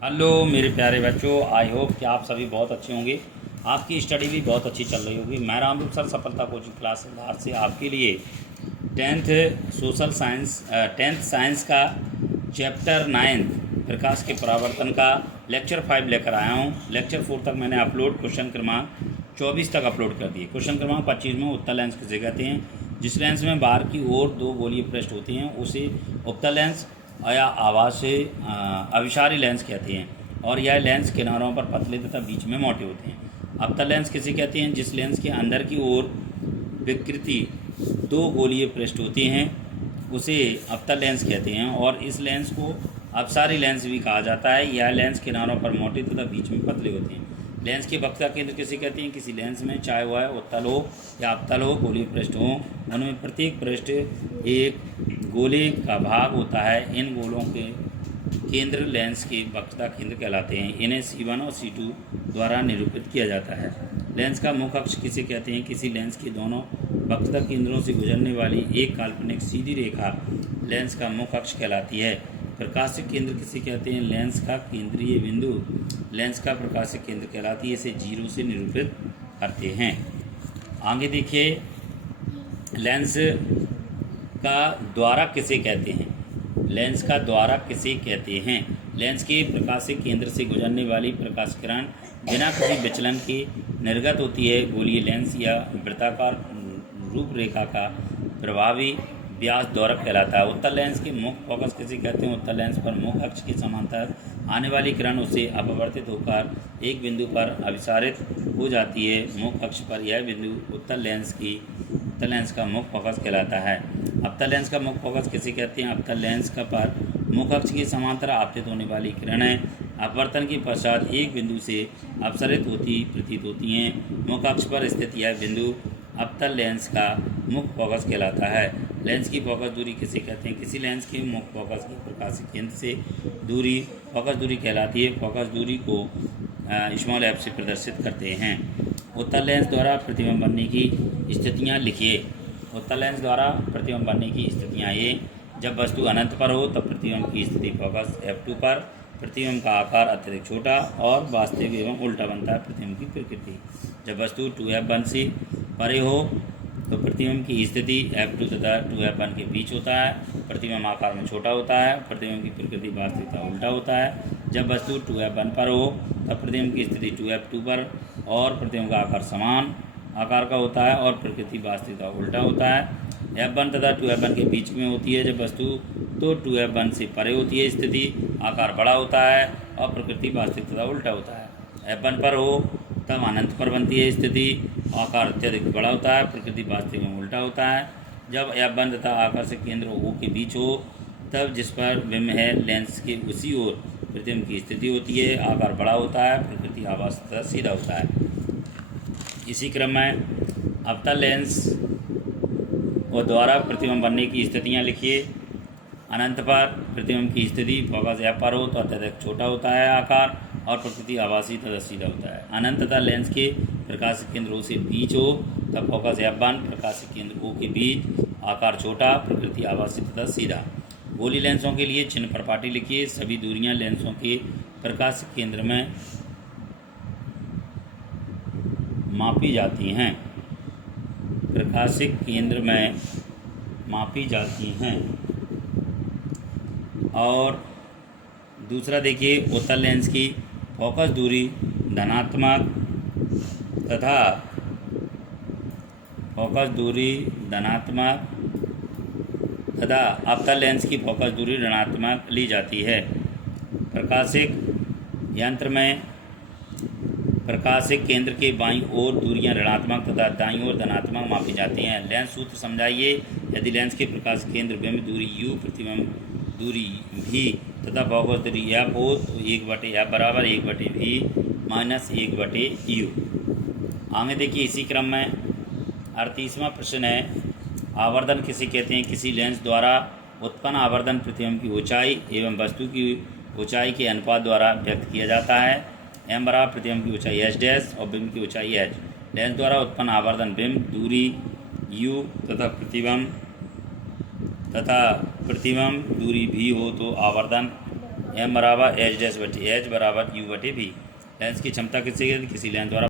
Hello मेरे प्यारे बच्चों, आई होप कि आप सभी बहुत अच्छे होंगे। आपकी स्टडी भी बहुत अच्छी चल रही होगी। मैं रामरूप सर सफलता कोचिंग क्लास बाहर से आपके लिए टेंथ साइंस का चैप्टर 9 प्रकाश के परावर्तन का लेक्चर 5 लेकर आया हूँ। लेक्चर 4 तक मैंने अपलोड क्वेश्चन क्रमांक 24 तक अपलोड कर दिए। क्वेश्चन क्रमांक 25 में उत्तल लेंस किसे कहते हैं। जिस लेंस में बाहर की ओर दो गोलीय पृष्ठ होते हैं उसे उत्तल लेंस या अभिसारी लेंस कहते हैं, और यह लेंस किनारों पर पतले तथा बीच में मोटे होते हैं। अवतल लेंस किसे कहते हैं। जिस लेंस के अंदर की ओर विकृति दो गोलीय पृष्ठ होते हैं उसे अवतल लेंस कहते हैं, और इस लेंस को अपसारी लेंस भी कहा जाता है। यह लेंस किनारों पर मोटे तथा बीच में पतले होते हैं। लेंस के वक्रता केंद्र किसे कहते हैं। किसी लेंस में चाहे वह उत्तल हो या अवतल हो, गोलीय पृष्ठ हो, उनमें प्रत्येक पृष्ठ एक गोले का भाग होता है। इन गोलों के केंद्र लेंस के वक्रता केंद्र कहलाते हैं। इन्हें C1 और C2 द्वारा निरूपित किया जाता है। लेंस का मुख्य अक्ष किसे कहते हैं। किसी लेंस के दोनों वक्रता केंद्रों से गुजरने वाली एक काल्पनिक सीधी रेखा लेंस का मुख्य अक्ष कहलाती है। प्रकाशिक केंद्र किसे कहते हैं। लेंस का केंद्रीय बिंदु लेंस का प्रकाशिक केंद्र कहलाती है। इसे 0 से निरूपित करते हैं। आगे देखिए, लेंस का द्वारक किसे कहते हैं। लेंस का द्वारक किसे कहते हैं। लेंस के प्रकाशिक केंद्र से गुजरने वाली प्रकाश किरण बिना किसी विचलन के निर्गत होती है। गोलीय लेंस या वृत्ताकार रूपरेखा का प्रभावी व्यास द्वारक कहलाता है। उत्तल लेंस के मुख्य फोकस किसे कहते हैं। उत्तल लेंस पर मुख्य अक्ष के समांतर आने वाली किरण उसे अपवर्तित होकर एक बिंदु पर अभिसारित हो जाती है। मुख्य अक्ष पर यह बिंदु उत्तल लेंस का मुख्य फोकस कहलाता है। अवतल लेंस का मुख्य फोकस किसे कहते हैं। अवतल लेंस का पर मुख्य अक्ष के समांतर आपतित होने वाली किरणें अपवर्तन के पश्चात एक बिंदु से अपसरित होती प्रतीत होती हैं। मुख्य अक्ष पर स्थित यह बिंदु अवतल लेंस का मुख्य फोकस कहलाता है। लेंस की फोकस दूरी किसे कहते हैं। किसी लेंस के मुख्य फोकस की प्रकाशिक केंद्र से दूरी फोकस दूरी कहलाती है। फोकस दूरी को स्मॉल f से प्रदर्शित करते हैं। उत्तल लेंस द्वारा प्रतिबिंब बनने की स्थितियाँ लिखिए। उत्तल लेंस द्वारा प्रतिबिंब बनने की स्थितियाँ ये: जब वस्तु अनंत पर हो तब प्रतिबिंब की स्थिति फोकस f2 पर प्रतिबिंब का आकार अत्यधिक छोटा और वास्तविक एवं उल्टा बनता है। प्रतिबिंब की प्रकृति: जब वस्तु 2f1 से परे हो तो प्रतिबिंब की स्थिति f2 तथा 2f1 के बीच होता है। प्रतिबिंब आकार में छोटा होता है। प्रतिबिंब की प्रकृति वास्तविकता उल्टा होता है। जब वस्तु 2f1 पर हो तब प्रतिबिंब की स्थिति 2f2 पर और प्रतिबिंब का आकार समान आकार का होता है और प्रकृति वास्तविकता उल्टा होता है। f1 तथा 2f1 के बीच में होती है। जब वस्तु तो 2f1 से परे होती है, स्थिति आकार बड़ा होता है और प्रकृति वास्तविकता उल्टा होता है। f1 पर हो तब अनंत पर बनती है, स्थिति आकार अत्यधिक बड़ा होता है, प्रकृति वास्तविक में उल्टा होता है। जब f1 तथा आकर्षक केंद्र O के बीच हो तब जिस पर बिंब है लेंस के उसी ओर प्रतिबिंब की स्थिति होती है, आकार बड़ा होता है, प्रकृति आभास तथा सीधा होता है। इसी क्रम में अवतल लेंस और द्वारा प्रतिबिंब बनने की स्थितियाँ लिखिए। अनंत पर प्रतिबिंब की स्थिति फोकस f पर हो तो अत्यधिक छोटा होता है आकार और प्रकृति आभासी तथा सीधा होता है। अनंत तथा लेंस के प्रकाशिक केंद्र O से बीच हो तब फोकस f1 प्रकाशिक केंद्र O के बीच आकार छोटा, प्रकृति आभासी तथा सीधा। गोली लेंसों के लिए चिन्ह परपाटी लिखिए। सभी दूरियां लेंसों के प्रकाशिक केंद्र में मापी जाती हैं। प्रकाशिक केंद्र में मापी जाती हैं। और दूसरा देखिए, उत्तल लेंस की फोकस दूरी धनात्मक तथा अवतल लेंस की फोकस दूरी ऋणात्मक ली जाती है। प्रकाशिक यंत्र में प्रकाशिक केंद्र के बाईं ओर दूरियां ऋणात्मक तथा दाईं ओर धनात्मक मापी जाती हैं। लेंस सूत्र समझाइए। यदि लेंस के प्रकाशिक केंद्र बिंब दूरी u, प्रतिबिंब दूरी v तथा फोकस दूरी f हो तो 1/f बराबर 1/v माइनस 1/u। आगे देखिए, इसी क्रम में 38वां प्रश्न है, आवर्धन किसे कहते हैं। किसी लेंस द्वारा उत्पन्न आवर्धन प्रतिबिंब की ऊंचाई एवं वस्तु की ऊंचाई के अनुपात द्वारा व्यक्त किया जाता है। m बराबर प्रतिबिंब की ऊंचाई h डैश और बिंब की ऊंचाई h। लेंस द्वारा उत्पन्न आवर्धन बिंब दूरी u तथा प्रतिबिंब दूरी v हो तो आवर्धन एम बराबर एच डैश बटे एच बराबर यू बटे वी। लेंस की क्षमता किससे दी? किसी लेंस द्वारा